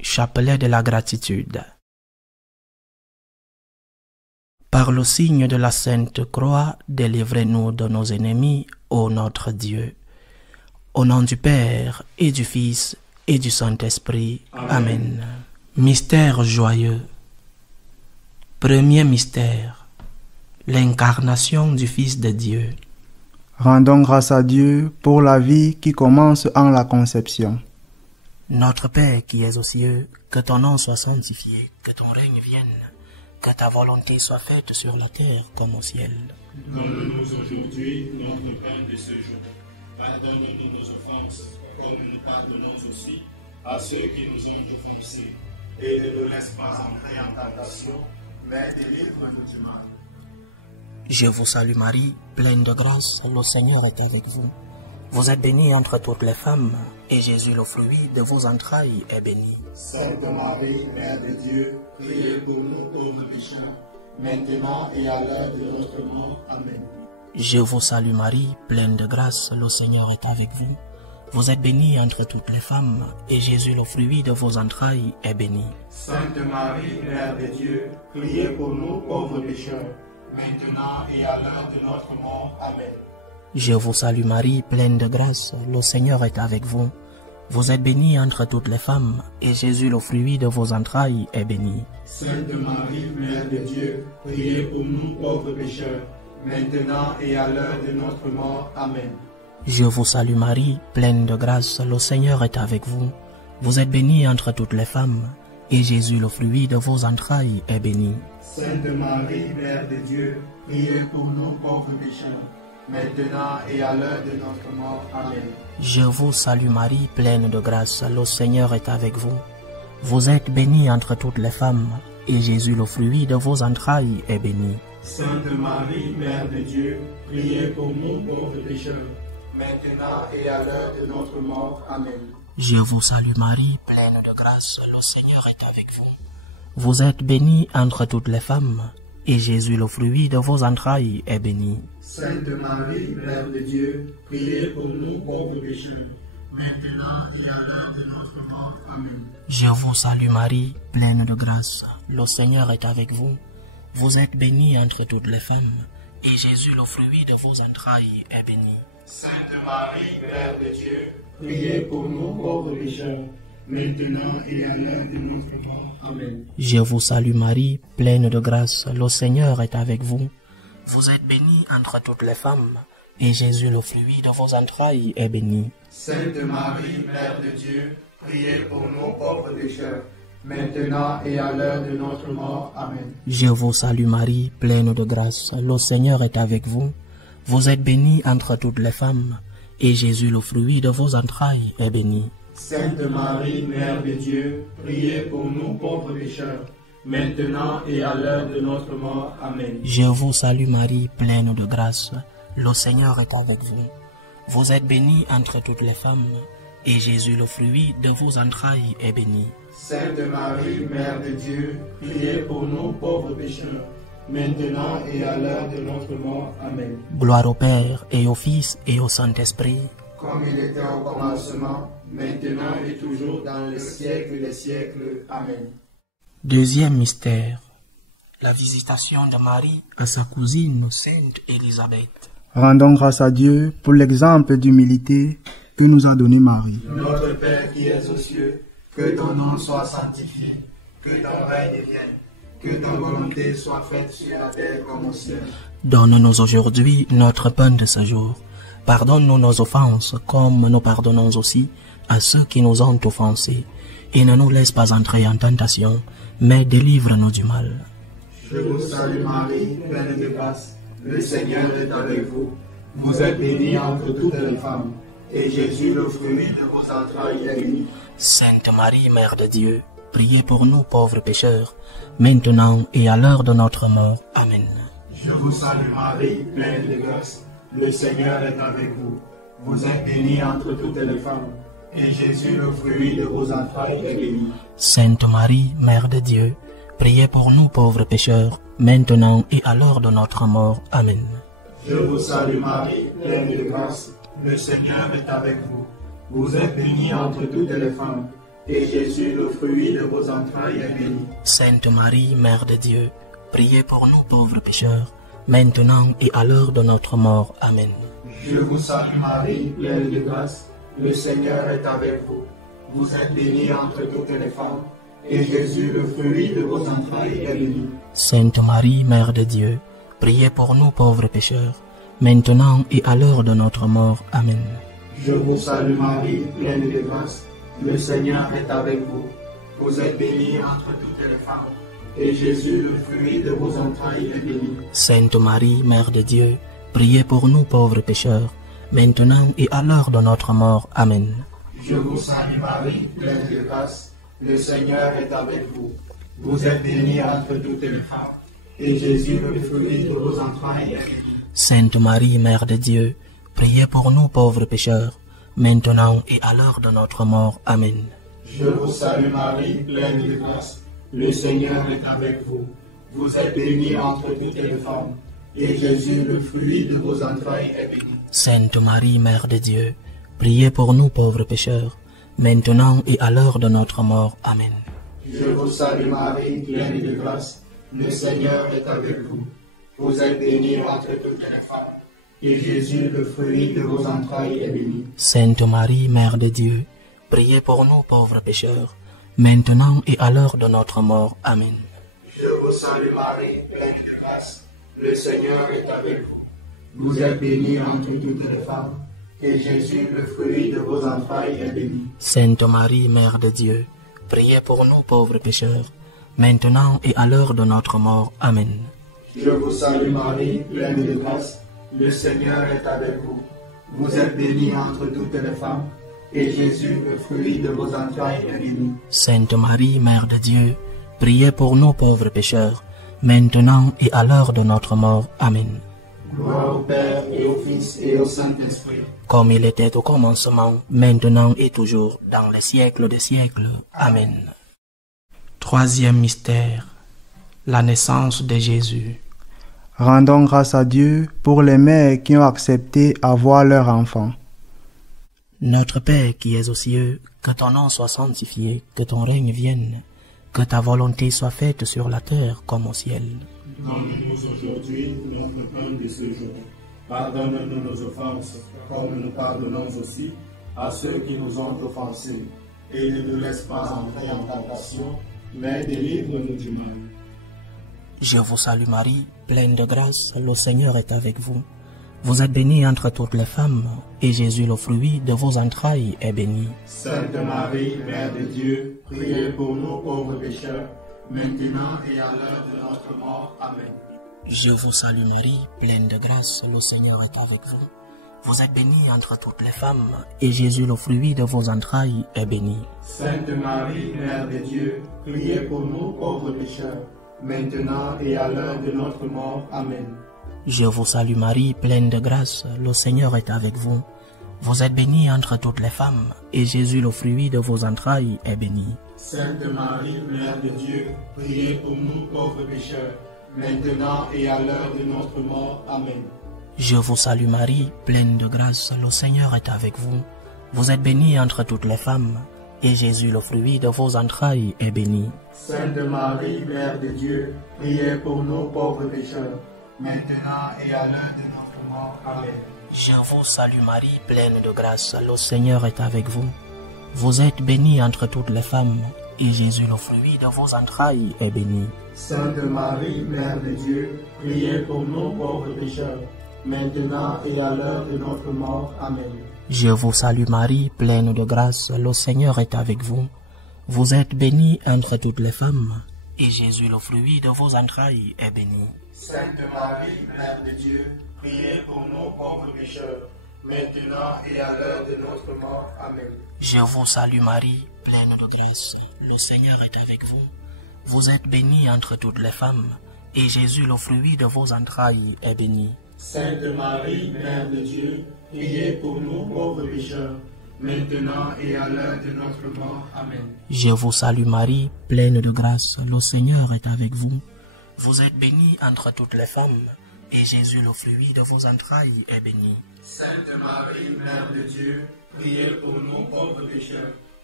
Chapelet de la gratitude. Par le signe de la Sainte Croix, délivrez-nous de nos ennemis, ô notre Dieu. Au nom du Père, et du Fils, et du Saint-Esprit. Amen. Mystère joyeux. Premier mystère. L'incarnation du Fils de Dieu. Rendons grâce à Dieu pour la vie qui commence en la conception. Notre Père qui es aux cieux, que ton nom soit sanctifié, que ton règne vienne, que ta volonté soit faite sur la terre comme au ciel. Donne-nous aujourd'hui notre pain de ce jour. Pardonne-nous nos offenses, comme nous pardonnons aussi à ceux qui nous ont offensés. Et ne nous laisse pas entrer en tentation, mais délivre-nous du mal. Je vous salue Marie, pleine de grâce, le Seigneur est avec vous. Vous êtes bénie entre toutes les femmes, et Jésus, le fruit de vos entrailles, est béni. Sainte Marie, Mère de Dieu, priez pour nous pauvres pécheurs, maintenant et à l'heure de notre mort. Amen. Je vous salue Marie, pleine de grâce, le Seigneur est avec vous. Vous êtes bénie entre toutes les femmes, et Jésus, le fruit de vos entrailles, est béni. Sainte Marie, Mère de Dieu, priez pour nous pauvres pécheurs, maintenant et à l'heure de notre mort. Amen. Je vous salue Marie, pleine de grâce, le Seigneur est avec vous. Vous êtes bénie entre toutes les femmes, et Jésus, le fruit de vos entrailles, est béni. Sainte Marie, Mère de Dieu, priez pour nous pauvres pécheurs, maintenant et à l'heure de notre mort. Amen. Je vous salue Marie, pleine de grâce, le Seigneur est avec vous. Vous êtes bénie entre toutes les femmes, et Jésus, le fruit de vos entrailles, est béni. Sainte Marie, Mère de Dieu, priez pour nous pauvres pécheurs, maintenant et à l'heure de notre mort. Amen. Je vous salue Marie, pleine de grâce, le Seigneur est avec vous. Vous êtes bénie entre toutes les femmes, et Jésus, le fruit de vos entrailles, est béni. Sainte Marie, Mère de Dieu, priez pour nous pauvres pécheurs, maintenant et à l'heure de notre mort. Amen. Je vous salue Marie, pleine de grâce, le Seigneur est avec vous. Vous êtes bénie entre toutes les femmes, et Jésus, le fruit de vos entrailles, est béni. Sainte Marie, Mère de Dieu, priez pour nous pauvres pécheurs, maintenant et à l'heure de notre mort. Amen. Je vous salue Marie, pleine de grâce, le Seigneur est avec vous. Vous êtes bénie entre toutes les femmes, et Jésus, le fruit de vos entrailles, est béni. Sainte Marie, Mère de Dieu, priez pour nous pauvres pécheurs, maintenant et à l'heure de notre mort. Amen. Je vous salue Marie, pleine de grâce, le Seigneur est avec vous. Vous êtes bénie entre toutes les femmes, et Jésus, le fruit de vos entrailles, est béni. Sainte Marie, Mère de Dieu, priez pour nous pauvres pécheurs, maintenant et à l'heure de notre mort. Amen. Je vous salue Marie, pleine de grâce, le Seigneur est avec vous. Vous êtes bénie entre toutes les femmes, et Jésus, le fruit de vos entrailles, est béni. Sainte Marie, Mère de Dieu, priez pour nous pauvres pécheurs, maintenant et à l'heure de notre mort. Amen. Je vous salue Marie, pleine de grâce, le Seigneur est avec vous. Vous êtes bénie entre toutes les femmes, et Jésus, le fruit de vos entrailles, est béni. Sainte Marie, Mère de Dieu, priez pour nous pauvres pécheurs, maintenant et à l'heure de notre mort. Amen. Gloire au Père, et au Fils, et au Saint-Esprit. Comme il était au commencement, maintenant et toujours dans les siècles des siècles. Amen. Deuxième mystère. La visitation de Marie à sa cousine Sainte Élisabeth. Rendons grâce à Dieu pour l'exemple d'humilité que nous a donné Marie. Notre Père qui es aux cieux, que ton nom soit sanctifié, que ton règne vienne, que ta volonté soit faite sur la terre comme au ciel. Donne-nous aujourd'hui notre pain de ce jour. Pardonne-nous nos offenses, comme nous pardonnons aussi à ceux qui nous ont offensés. Et ne nous laisse pas entrer en tentation, mais délivre-nous du mal. Je vous salue Marie, pleine de grâce, le Seigneur est avec vous. Vous êtes bénie entre toutes les femmes, et Jésus, le fruit de vos entrailles, est béni. Sainte Marie, Mère de Dieu, priez pour nous pauvres pécheurs, maintenant et à l'heure de notre mort. Amen. Je vous salue Marie, pleine de grâce, le Seigneur est avec vous. Vous êtes bénie entre toutes les femmes, et Jésus, le fruit de vos entrailles, est béni. Sainte Marie, Mère de Dieu, priez pour nous pauvres pécheurs, maintenant et à l'heure de notre mort. Amen. Je vous salue Marie, pleine de grâce, le Seigneur est avec vous. Vous êtes bénie entre toutes les femmes, et Jésus, le fruit de vos entrailles, est béni. Sainte Marie, Mère de Dieu, priez pour nous pauvres pécheurs, maintenant et à l'heure de notre mort. Amen. Je vous salue Marie, pleine de grâce, le Seigneur est avec vous. Vous êtes bénie entre toutes les femmes, et Jésus, le fruit de vos entrailles, est béni. Sainte Marie, Mère de Dieu, priez pour nous pauvres pécheurs, maintenant et à l'heure de notre mort. Amen. Je vous salue Marie, pleine de grâce, le Seigneur est avec vous. Vous êtes bénie entre toutes les femmes, et Jésus, le fruit de vos entrailles, est béni. Sainte Marie, Mère de Dieu, priez pour nous pauvres pécheurs, maintenant et à l'heure de notre mort. Amen. Je vous salue Marie, pleine de grâce, le Seigneur est avec vous. Vous êtes bénie entre toutes les femmes, et Jésus, le fruit de vos entrailles, est béni. Sainte Marie, Mère de Dieu, priez pour nous pauvres pécheurs, maintenant et à l'heure de notre mort. Amen. Je vous salue Marie, pleine de grâce, le Seigneur est avec vous. Vous êtes bénie entre toutes les femmes, et Jésus, le fruit de vos entrailles, est béni. Sainte Marie, Mère de Dieu, priez pour nous pauvres pécheurs, maintenant et à l'heure de notre mort. Amen. Je vous salue Marie, pleine de grâce, le Seigneur est avec vous. Vous êtes bénie entre toutes les femmes, et Jésus, le fruit de vos entrailles, est béni. Sainte Marie, Mère de Dieu, priez pour nous pauvres pécheurs, maintenant et à l'heure de notre mort. Amen. Je vous salue Marie, pleine de grâce, le Seigneur est avec vous. Vous êtes bénie entre toutes les femmes, et Jésus, le fruit de vos entrailles, est béni. Sainte Marie, Mère de Dieu, priez pour nous pauvres pécheurs, maintenant et à l'heure de notre mort. Amen. Je vous salue Marie, pleine de grâce, le Seigneur est avec vous. Vous êtes bénie entre toutes les femmes, et Jésus, le fruit de vos entrailles, est béni. Sainte Marie, Mère de Dieu, priez pour nous pauvres pécheurs, maintenant et à l'heure de notre mort. Amen. Gloire au Père et au Fils et au Saint-Esprit. Comme il était au commencement, maintenant et toujours, dans les siècles des siècles. Amen. Troisième mystère, la naissance de Jésus. Rendons grâce à Dieu pour les mères qui ont accepté avoir leur enfant. Notre Père qui es aux cieux, que ton nom soit sanctifié, que ton règne vienne, que ta volonté soit faite sur la terre comme au ciel. Donne-nous aujourd'hui notre pain de ce jour. Pardonne-nous nos offenses, comme nous pardonnons aussi à ceux qui nous ont offensés. Et ne nous laisse pas entrer en tentation, mais délivre-nous du mal. Je vous salue Marie, pleine de grâce, le Seigneur est avec vous. Vous êtes bénie entre toutes les femmes, et Jésus, le fruit de vos entrailles, est béni. Sainte Marie, Mère de Dieu, priez pour nous pauvres pécheurs, maintenant et à l'heure de notre mort. Amen. Je vous salue Marie, pleine de grâce, le Seigneur est avec vous. Vous êtes bénie entre toutes les femmes, et Jésus, le fruit de vos entrailles, est béni. Sainte Marie, Mère de Dieu, priez pour nous pauvres pécheurs, maintenant et à l'heure de notre mort. Amen. Je vous salue Marie, pleine de grâce, le Seigneur est avec vous. Vous êtes bénie entre toutes les femmes, et Jésus, le fruit de vos entrailles, est béni. Sainte Marie, Mère de Dieu, priez pour nous pauvres pécheurs, maintenant et à l'heure de notre mort. Amen. Je vous salue Marie, pleine de grâce, le Seigneur est avec vous. Vous êtes bénie entre toutes les femmes, et Jésus, le fruit de vos entrailles, est béni. Sainte Marie, Mère de Dieu, priez pour nous pauvres pécheurs, maintenant et à l'heure de notre mort. Amen. Je vous salue Marie, pleine de grâce, le Seigneur est avec vous. Vous êtes bénie entre toutes les femmes, et Jésus, le fruit de vos entrailles, est béni. Sainte Marie, Mère de Dieu, priez pour nous pauvres pécheurs, maintenant et à l'heure de notre mort. Amen. Je vous salue Marie, pleine de grâce, le Seigneur est avec vous. Vous êtes bénie entre toutes les femmes, et Jésus, le fruit de vos entrailles, est béni. Sainte Marie, Mère de Dieu, priez pour nous pauvres pécheurs, maintenant et à l'heure de notre mort. Amen. Je vous salue Marie, pleine de grâce, le Seigneur est avec vous. Vous êtes bénie entre toutes les femmes, et Jésus, le fruit de vos entrailles, est béni. Sainte Marie, Mère de Dieu, priez pour nous pauvres pécheurs, maintenant et à l'heure de notre mort. Amen. Je vous salue Marie, pleine de grâce, le Seigneur est avec vous. Vous êtes bénie entre toutes les femmes, et Jésus, le fruit de vos entrailles, est béni. Sainte Marie, Mère de Dieu, priez pour nous pauvres pécheurs,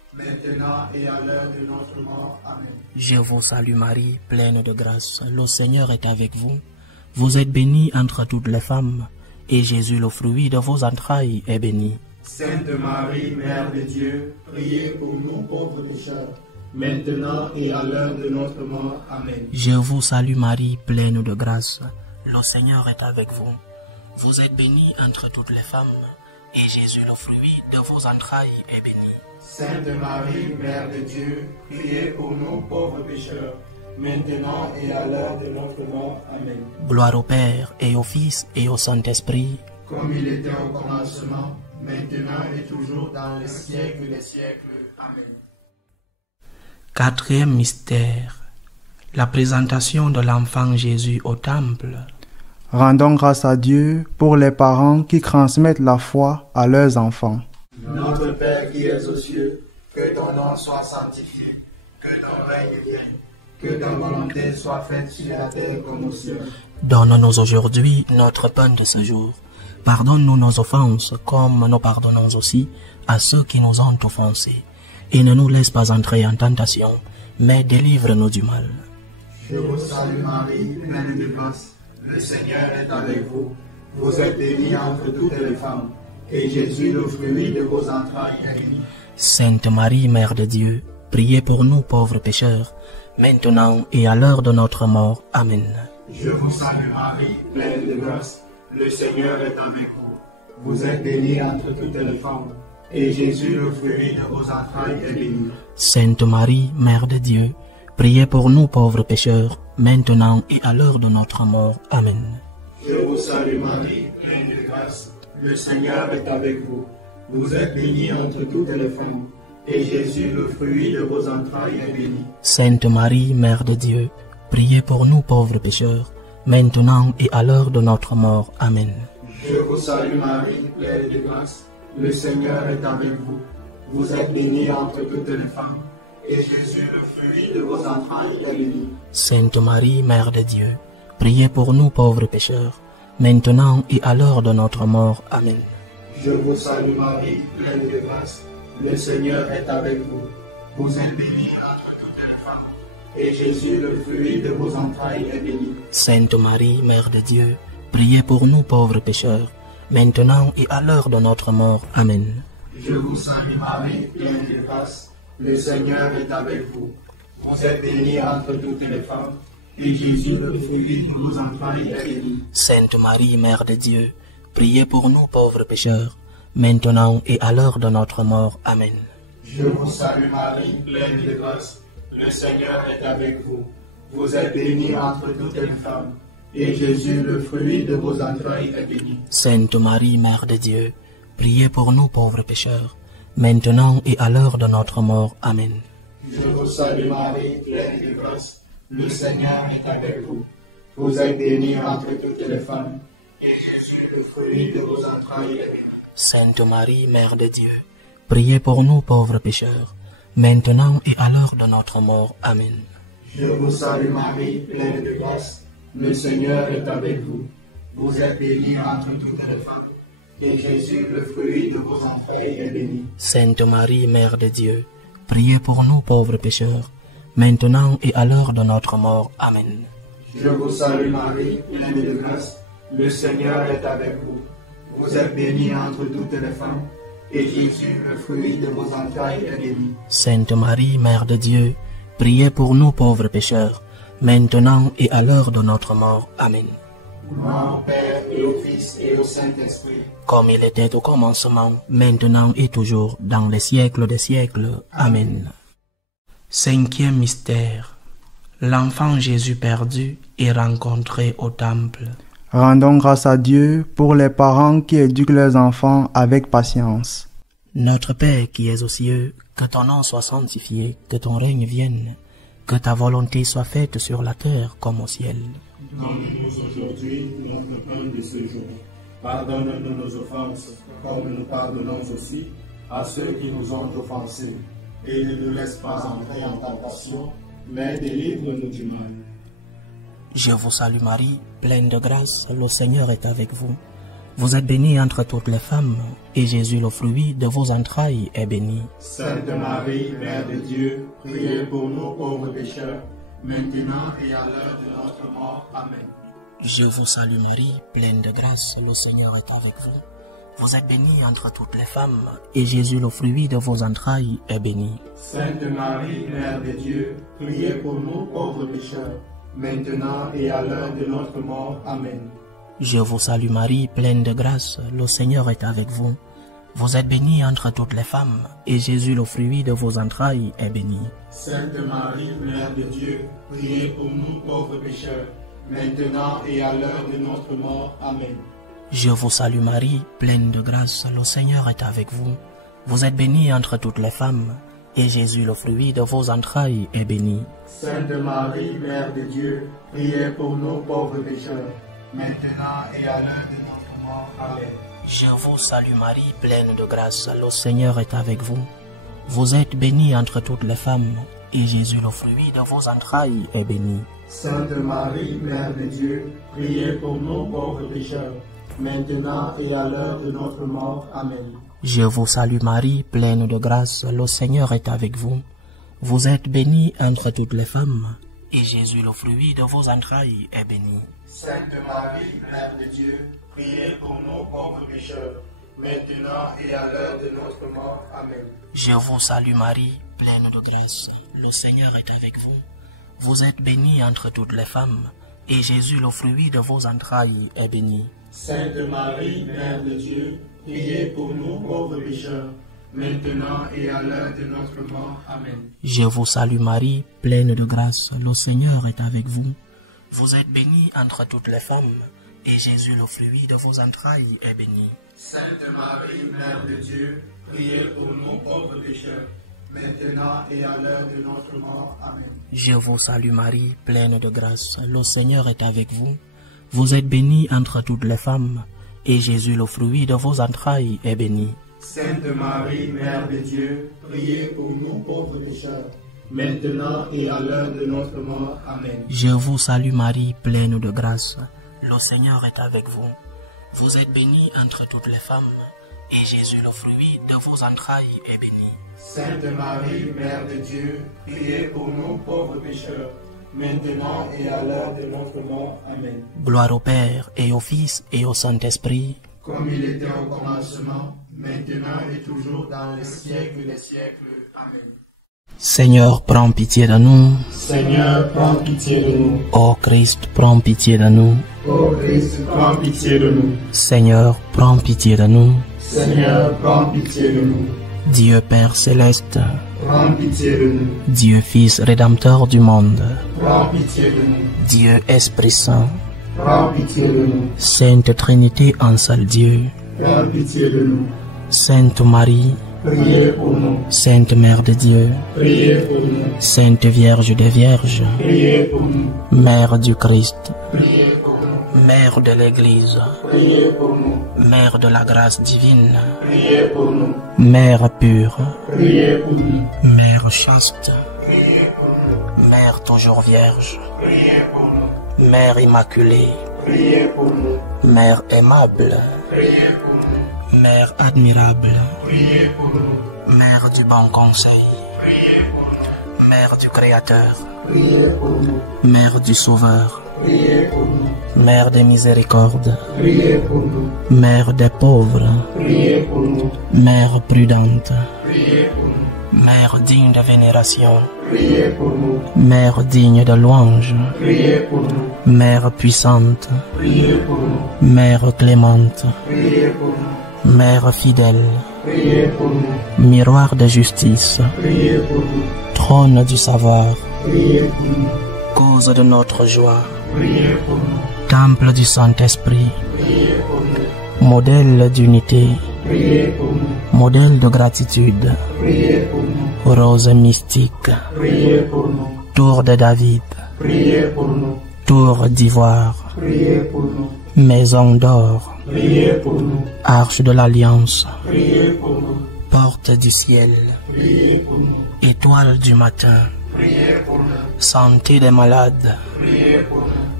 maintenant et à l'heure de notre mort. Amen. Je vous salue Marie, pleine de grâce. Le Seigneur est avec vous. Vous êtes bénie entre toutes les femmes, et Jésus, le fruit de vos entrailles, est béni. Sainte Marie, Mère de Dieu, priez pour nous pauvres pécheurs, maintenant et à l'heure de notre mort. Amen. Je vous salue Marie, pleine de grâce. Le Seigneur est avec vous. Vous êtes bénie entre toutes les femmes, et Jésus, le fruit de vos entrailles, est béni. Sainte Marie, Mère de Dieu, priez pour nous pauvres pécheurs, maintenant et à l'heure de notre mort. Amen. Gloire au Père, et au Fils, et au Saint-Esprit, comme il était au commencement, maintenant et toujours dans les siècles des siècles. Amen. Quatrième mystère, la présentation de l'enfant Jésus au temple. Rendons grâce à Dieu pour les parents qui transmettent la foi à leurs enfants. Notre Père qui es aux cieux, que ton nom soit sanctifié, que ton règne vienne, que ta volonté soit faite sur la terre comme au ciel. Donne-nous aujourd'hui notre pain de ce jour. Pardonne-nous nos offenses, comme nous pardonnons aussi à ceux qui nous ont offensés. Et ne nous laisse pas entrer en tentation, mais délivre-nous du mal. Je vous salue Marie, pleine de grâce. Le Seigneur est avec vous. Vous êtes bénie entre toutes les femmes, et Jésus, le fruit de vos entrailles, est béni. Sainte Marie, Mère de Dieu, priez pour nous pauvres pécheurs, maintenant et à l'heure de notre mort. Amen. Je vous salue Marie, pleine de grâce. Le Seigneur est avec vous. Vous êtes bénie entre toutes les femmes, et Jésus, le fruit de vos entrailles, est béni. Sainte Marie, Mère de Dieu, priez pour nous pauvres pécheurs, maintenant et à l'heure de notre mort. Amen. Je vous salue Marie, pleine de grâce. Le Seigneur est avec vous. Vous êtes bénie entre toutes les femmes, et Jésus, le fruit de vos entrailles, est béni. Sainte Marie, Mère de Dieu, priez pour nous pauvres pécheurs, maintenant et à l'heure de notre mort. Amen. Je vous salue Marie, pleine de grâce. Le Seigneur est avec vous. Vous êtes bénie entre toutes les femmes, et Jésus, le fruit de vos entrailles, est béni. Sainte Marie, Mère de Dieu, priez pour nous pauvres pécheurs, maintenant et à l'heure de notre mort. Amen. Je vous salue Marie, pleine de grâce. Le Seigneur est avec vous. Vous êtes bénie entre toutes les femmes, et Jésus, le fruit de vos entrailles, est béni. Sainte Marie, Mère de Dieu, priez pour nous pauvres pécheurs, maintenant et à l'heure de notre mort. Amen. Je vous salue Marie, pleine de grâce. Le Seigneur est avec vous. Vous êtes bénie entre toutes les femmes, et Jésus, le fruit de vos entrailles, est béni. Sainte Marie, Mère de Dieu, priez pour nous pauvres pécheurs, maintenant et à l'heure de notre mort. Amen. Je vous salue Marie, pleine de grâce. Le Seigneur est avec vous. Vous êtes bénie entre toutes les femmes, et Jésus, le fruit de vos entrailles, est béni. Sainte Marie, Mère de Dieu, priez pour nous pauvres pécheurs, maintenant et à l'heure de notre mort. Amen. Je vous salue Marie, pleine de grâce. Le Seigneur est avec vous. Vous êtes bénie entre toutes les femmes, et Jésus, le fruit de vos entrailles, est béni. Sainte Marie, Mère de Dieu, priez pour nous pauvres pécheurs, maintenant et à l'heure de notre mort. Amen. Je vous salue Marie, pleine de grâce. Le Seigneur est avec vous. Vous êtes bénie entre toutes les femmes, et Jésus, le fruit de vos entrailles, est béni. Sainte Marie, Mère de Dieu, priez pour nous pauvres pécheurs, maintenant et à l'heure de notre mort. Amen. Je vous salue Marie, pleine de grâce. Le Seigneur est avec vous. Vous êtes bénie entre toutes les femmes, et Jésus, le fruit de vos entrailles, est béni. Sainte Marie, Mère de Dieu, priez pour nous pauvres pécheurs, maintenant et à l'heure de notre mort. Amen. Gloire au Père et au Fils et au Saint-Esprit. Comme il était au commencement, maintenant et toujours, dans les siècles des siècles. Amen. Cinquième mystère. L'enfant Jésus perdu est rencontré au temple. Rendons grâce à Dieu pour les parents qui éduquent leurs enfants avec patience. Notre Père qui es aux cieux, que ton nom soit sanctifié, que ton règne vienne, que ta volonté soit faite sur la terre comme au ciel. Donne-nous aujourd'hui notre pain de ce jour. Pardonne-nous nos offenses, comme nous pardonnons aussi à ceux qui nous ont offensés. Et ne nous laisse pas entrer en tentation, mais délivre-nous du mal. Je vous salue Marie, pleine de grâce, le Seigneur est avec vous. Vous êtes bénie entre toutes les femmes, et Jésus, le fruit de vos entrailles, est béni. Sainte Marie, Mère de Dieu, priez pour nous pauvres pécheurs, maintenant et à l'heure de notre mort. Amen. Je vous salue Marie, pleine de grâce, le Seigneur est avec vous. Vous êtes bénie entre toutes les femmes, et Jésus, le fruit de vos entrailles, est béni. Sainte Marie, Mère de Dieu, priez pour nous pauvres pécheurs, maintenant et à l'heure de notre mort. Amen. Je vous salue Marie, pleine de grâce, le Seigneur est avec vous. Vous êtes bénie entre toutes les femmes, et Jésus, le fruit de vos entrailles, est béni. Sainte Marie, Mère de Dieu, priez pour nous pauvres pécheurs, maintenant et à l'heure de notre mort. Amen. Je vous salue Marie, pleine de grâce, le Seigneur est avec vous. Vous êtes bénie entre toutes les femmes, et Jésus, le fruit de vos entrailles, est béni. Sainte Marie, Mère de Dieu, priez pour nous pauvres pécheurs, maintenant et à l'heure de notre mort. Amen. Je vous salue Marie, pleine de grâce, le Seigneur est avec vous. Vous êtes bénie entre toutes les femmes, et Jésus, le fruit de vos entrailles, est béni. Sainte Marie, Mère de Dieu, priez pour nous pauvres pécheurs, maintenant et à l'heure de notre mort. Amen. Je vous salue Marie, pleine de grâce, le Seigneur est avec vous. Vous êtes bénie entre toutes les femmes, et Jésus, le fruit de vos entrailles, est béni. Sainte Marie, Mère de Dieu, priez pour nous pauvres pécheurs, maintenant et à l'heure de notre mort. Amen. Je vous salue Marie, pleine de grâce, le Seigneur est avec vous. Vous êtes bénie entre toutes les femmes, et Jésus, le fruit de vos entrailles, est béni. Sainte Marie, Mère de Dieu, priez pour nous pauvres pécheurs, maintenant et à l'heure de notre mort. Amen. Je vous salue Marie, pleine de grâce, le Seigneur est avec vous. Vous êtes bénie entre toutes les femmes, et Jésus, le fruit de vos entrailles, est béni. Sainte Marie, Mère de Dieu, priez pour nous pauvres pécheurs, maintenant et à l'heure de notre mort. Amen. Je vous salue Marie, pleine de grâce, le Seigneur est avec vous. Vous êtes bénie entre toutes les femmes, et Jésus, le fruit de vos entrailles, est béni. Sainte Marie, Mère de Dieu, priez pour nous pauvres pécheurs, maintenant et à l'heure de notre mort. Amen. Je vous salue Marie, pleine de grâce, le Seigneur est avec vous. Vous êtes bénie entre toutes les femmes, et Jésus, le fruit de vos entrailles, est béni. Sainte Marie, Mère de Dieu, priez pour nous pauvres pécheurs, maintenant et à l'heure de notre mort. Amen. Gloire au Père, et au Fils, et au Saint-Esprit, comme il était au commencement, maintenant et toujours dans les siècles des siècles. Amen. Seigneur, prends pitié de nous. Seigneur, prends pitié de nous. Ô Christ, prends pitié de nous. Ô Christ, prends pitié de nous. Seigneur, prends pitié de nous. Seigneur, prends pitié de nous. Dieu Père céleste, prends pitié de nous. Dieu Fils rédempteur du monde, prends pitié de nous. Dieu Esprit Saint, prends pitié de nous. Sainte Trinité en seul Dieu, prends pitié de nous. Sainte Marie, priez pour nous. Sainte Mère de Dieu, priez pour nous. Sainte Vierge des Vierges, priez pour nous. Mère du Christ, priez pour nous. Mère de l'Église, priez pour nous. Mère de la grâce divine, priez pour nous. Mère pure, priez pour nous. Mère chaste, priez pour nous. Mère toujours vierge, priez pour nous. Mère immaculée, priez pour nous. Mère aimable, priez pour nous. Mère admirable, priez pour nous. Mère du bon conseil, priez pour nous. Mère du Créateur, priez pour nous. Mère du Sauveur, priez pour nous. Mère des miséricordes, priez pour nous. Mère des pauvres, priez pour nous. Mère prudente, priez pour nous. Mère digne de vénération, priez pour nous. Mère digne de louange, priez pour nous. Mère puissante, priez pour nous. Mère clémente, priez pour nous. Mère fidèle, priez pour nous. miroir de justice, priez pour nous. trône du savoir, priez pour nous. cause de notre joie, priez pour nous. temple du Saint-Esprit, priez pour nous. modèle d'unité, priez pour nous. modèle de gratitude, priez pour nous. rose mystique, priez pour nous. tour de David, priez pour nous. tour d'ivoire, priez pour nous. maison d'or, priez pour nous. arche de l'alliance, priez pour nous. porte du ciel, priez pour nous. étoile du matin, priez pour nous. santé des malades, priez pour nous.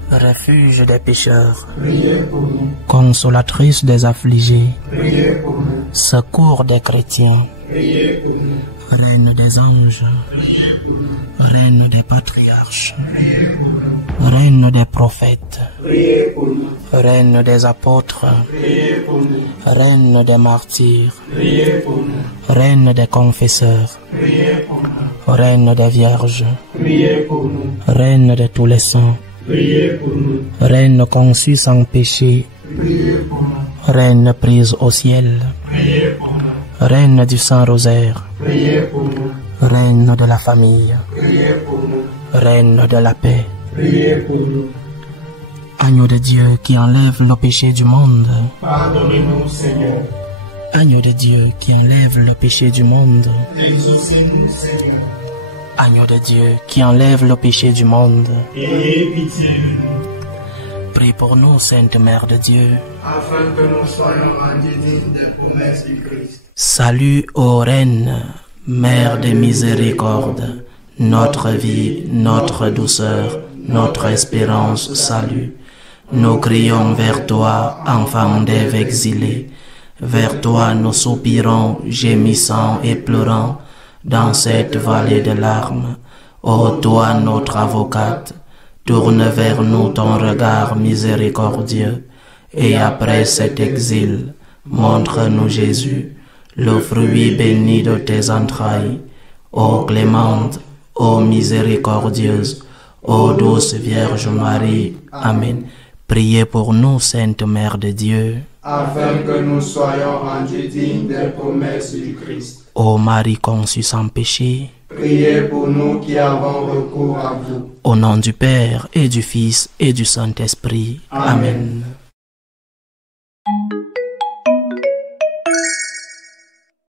refuge des pécheurs, priez pour nous. consolatrice des affligés, Priez pour nous. secours des chrétiens, Priez pour nous. reine des anges, reine des patriarches, reine des prophètes, Priez pour nous. reine des apôtres, Priez pour nous. reine des martyrs, Priez pour nous. reine des confesseurs, Priez pour nous. reine des vierges, Priez pour nous. reine de tous les saints, Priez pour nous. reine conçue sans péché, Priez pour nous. reine prise au ciel, Priez pour nous. reine du Saint-Rosaire, Priez pour nous. reine de la famille, Priez pour nous. reine de la paix, Priez pour nous. agneau de Dieu qui enlève le péché du monde, Pardonnez-nous, Seigneur. agneau de Dieu qui enlève le péché du monde, Exaucez-nous, Seigneur. agneau de Dieu qui enlève le péché du monde, Ayez pitié de nous, prie pour nous, Sainte Mère de Dieu. afin que nous soyons rendus dignes des promesses du Christ. Salut ô Reine, Mère de miséricorde, notre vie, notre douceur, notre espérance, salut. Nous crions vers toi, enfant d'Ève exilée. Vers toi nous soupirons, gémissant et pleurant, dans cette vallée de larmes. Ô toi, notre avocate, tourne vers nous ton regard miséricordieux, et après cet exil, montre-nous Jésus, le fruit béni de tes entrailles. Ô clémente, ô miséricordieuse, ô douce Vierge Marie. Amen. Priez pour nous, Sainte Mère de Dieu. Afin que nous soyons rendus dignes des promesses du Christ. Ô Marie conçue sans péché, Priez pour nous qui avons recours à vous. au nom du Père et du Fils et du Saint-Esprit. Amen.